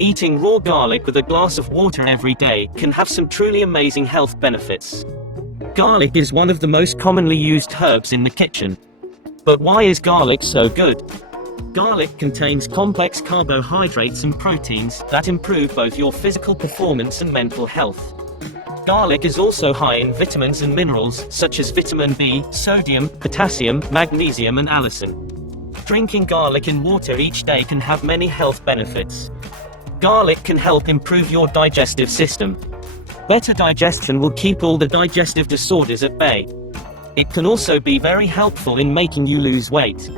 Eating raw garlic with a glass of water every day can have some truly amazing health benefits. Garlic is one of the most commonly used herbs in the kitchen. But why is garlic so good? Garlic contains complex carbohydrates and proteins that improve both your physical performance and mental health. Garlic is also high in vitamins and minerals such as vitamin B, sodium, potassium, magnesium and allicin. Drinking garlic in water each day can have many health benefits. Garlic can help improve your digestive system. Better digestion will keep all the digestive disorders at bay. It can also be very helpful in making you lose weight.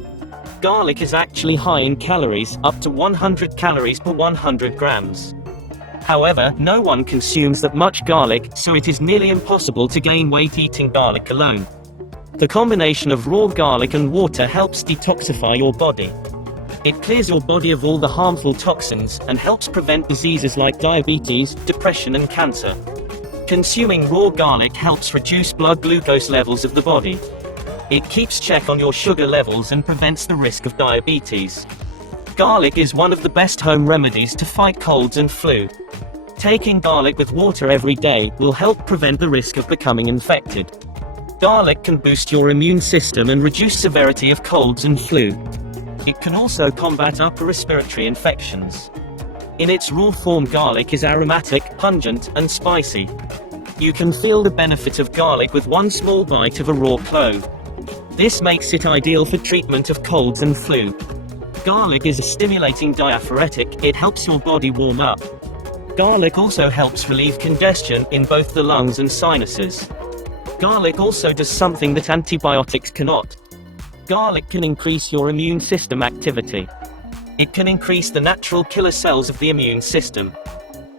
Garlic is actually high in calories, up to 100 calories per 100 grams. However, no one consumes that much garlic, so it is nearly impossible to gain weight eating garlic alone. The combination of raw garlic and water helps detoxify your body. It clears your body of all the harmful toxins, and helps prevent diseases like diabetes, depression and cancer. Consuming raw garlic helps reduce blood glucose levels of the body. It keeps check on your sugar levels and prevents the risk of diabetes. Garlic is one of the best home remedies to fight colds and flu. Taking garlic with water every day will help prevent the risk of becoming infected. Garlic can boost your immune system and reduce severity of colds and flu. It can also combat upper respiratory infections. In its raw form, garlic is aromatic, pungent, and spicy. You can feel the benefit of garlic with one small bite of a raw clove. This makes it ideal for treatment of colds and flu. Garlic is a stimulating diaphoretic, it helps your body warm up. Garlic also helps relieve congestion in both the lungs and sinuses. Garlic also does something that antibiotics cannot. Garlic can increase your immune system activity. It can increase the natural killer cells of the immune system.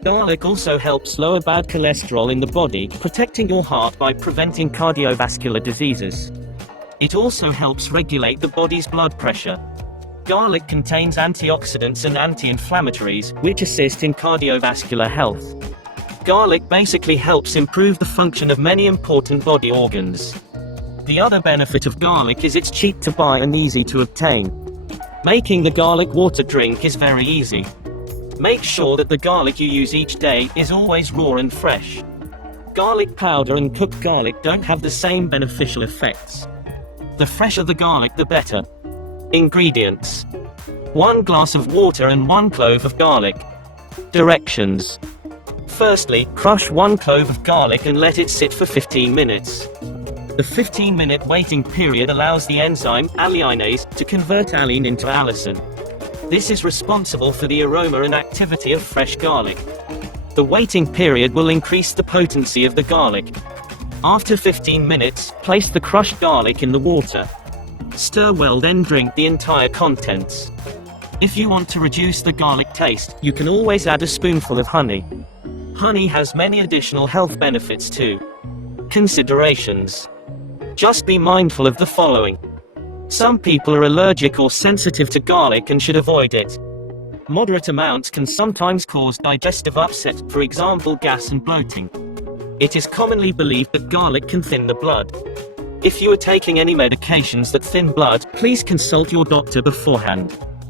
Garlic also helps lower bad cholesterol in the body, protecting your heart by preventing cardiovascular diseases. It also helps regulate the body's blood pressure. Garlic contains antioxidants and anti-inflammatories, which assist in cardiovascular health. Garlic basically helps improve the function of many important body organs. The other benefit of garlic is it's cheap to buy and easy to obtain. Making the garlic water drink is very easy. Make sure that the garlic you use each day is always raw and fresh. Garlic powder and cooked garlic don't have the same beneficial effects. The fresher the garlic, the better. Ingredients: 1 glass of water and 1 clove of garlic. Directions: firstly, crush 1 clove of garlic and let it sit for 15 minutes. The 15-minute waiting period allows the enzyme, alliinase, to convert allene into allicin. This is responsible for the aroma and activity of fresh garlic. The waiting period will increase the potency of the garlic. After 15 minutes, place the crushed garlic in the water. Stir well, then drink the entire contents. If you want to reduce the garlic taste, you can always add a spoonful of honey. Honey has many additional health benefits too. Considerations: just be mindful of the following. Some people are allergic or sensitive to garlic and should avoid it. Moderate amounts can sometimes cause digestive upset, for example gas and bloating. It is commonly believed that garlic can thin the blood. If you are taking any medications that thin blood, please consult your doctor beforehand.